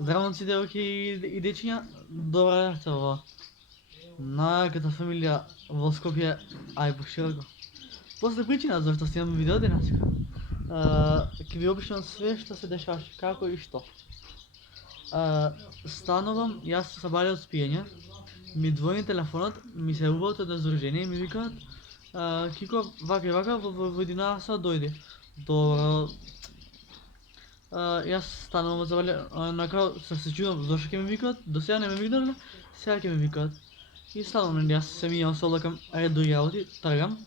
Здраво момци, девойки и дечиња, добро дојдовте во најаката фамилија во Скопје, а и пошироко. После причина зашто снимам видео денеска, ќе ви опишам све што се дешаваше, како и што. Станувам, јас се бали од спиење, ми двојни телефонот, ми се јавуваат од издружение и ми викаат Кико, вака и вака, во 11 сат дојди. Добро. Јас станувам од забавле, накао се чудам зошто ќе ме викаат, до сега не ме викнале, сега ќе ме викаат. И станувам, јас се мијам, се облакам, ред други работи, тргам.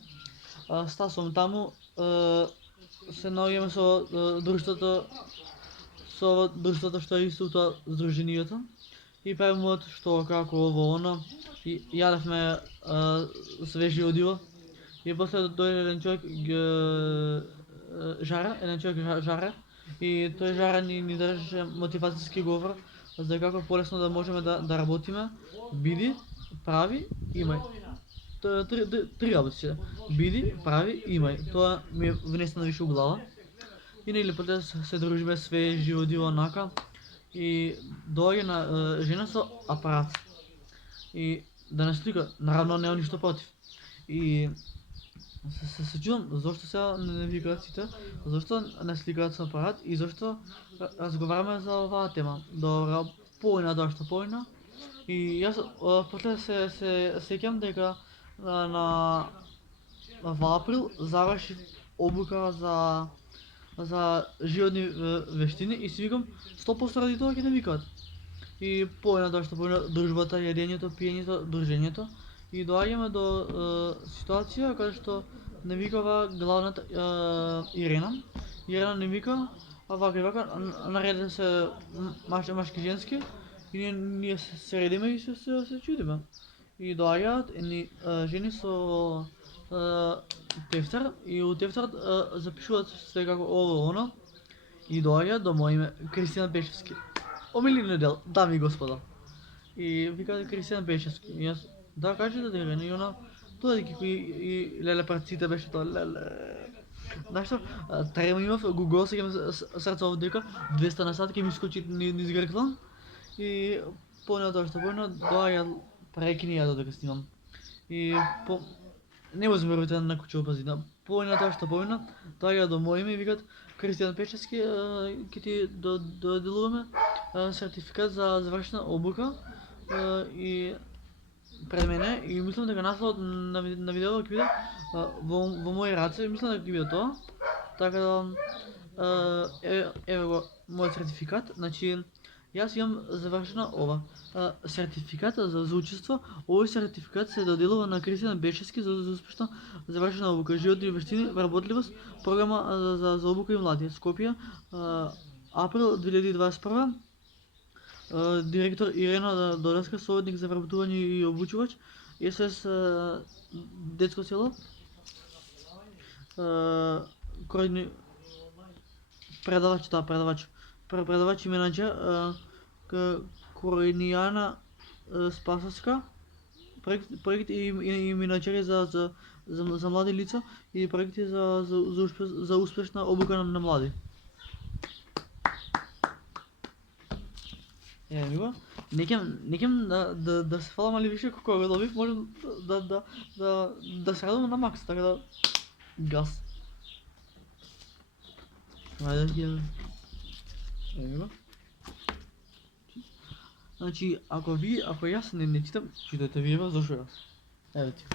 Стасувам таму, се наоѓаме со друштвото што е исто тоа здруженијето. И правиме што, како, ово, оно. И јадевме свежи одиво. И после дојде еден човек, Жара, и тој Жара ни држеше мотивацијски говор за како полесно да можеме да работиме. Биди, прави, имај. Тоа три работи. Биди, прави, имај. Тоа ми е внесено више у глава. И нели после се дружиме свежи одиво онака. И доаѓа на жена со апарат. И да не слика, наравно немам ништо против. И се чудам зошто сега не викаат сите, зошто не сликаат со апарат и зошто разговараме за оваа тема. Добра, поина тоа што поина. И јас после се сеќам дека во април завршив обука за животни вештини и си викам 100% ради тоа ќе не викаат. И поина тоа што поина дружбата, јадењето, пиењето, дружењето. И доаѓаме до ситуација каде што не викава главната Ирена. Ирена не вика, а вака и вака, нареде се машки женски. И ние се редиме и се чудиме. И доаѓаат едни жени со тефтер и у тефтерот запишуваат све како ово оно. И доаѓаат до мој име Кристијан Пешевски. Омилениот дел, дами и господа. И викаат Кристијан Пешевски. И јас да кажете да Ирена и она тоа дека и леле парците беше тоа леле. Знаеш што, треба имав Google се ќе срцово дека 200 на сат ќе ми скочи низ грклан. И поина тоа што поина доаѓа прекини ја додека снимам. И не можам верувате на кучево пази, да. Поина тоа што поина доаѓа до мој име и викаат Кристијан Пешевски, ќе ти доделуваме сертификат за завршена обука и пред мене и мислам дека насловот на видеото ќе биде во мои раце, мислам дека ќе биде тоа. Така да еве го мојот сертификат, значи јас имам завршена ова сертификат за учество. Овој сертификат се доделува на Кристијан Бешевски за успешно завршена обука животни вештини, вработливост, програма за обука и млади. Скопје, април 2021. Директор Ирена Додеска, советник за вработување и обучувач, СС Детско село, предавач и менаџер Коренијана Спасовска, проект и менаџери за млади лица и проекти за успешна обука на млади. Некем да се фалам, али више како го добив, можем да се радувам на макс, така да газ. Ајде ќе еве го. Значи, ако јас не читам, читате вие зашо јас. Еве ти.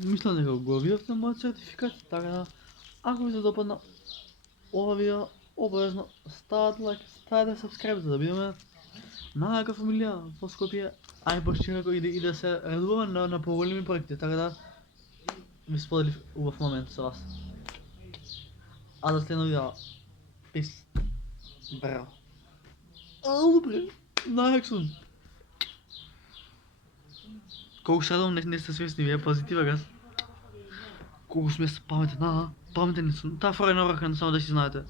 Мислам дека го видовте мојот сертификат, така да ако ви се допадна ова видео, обавезно ставате лайк, ставате сабскрајб за да бидеме најака фамилија во Скопје, а и пошироко и да се радуваме на поголеми проекти, така да ви споделив убав момент со вас. А до следно видео. Пис. Браво. Добре, најак сум. Колку се радувам, не сте свесни, вие пазите газ. Колку сме паметен, паметен сум. Таа фора е на врха, само да си знаете.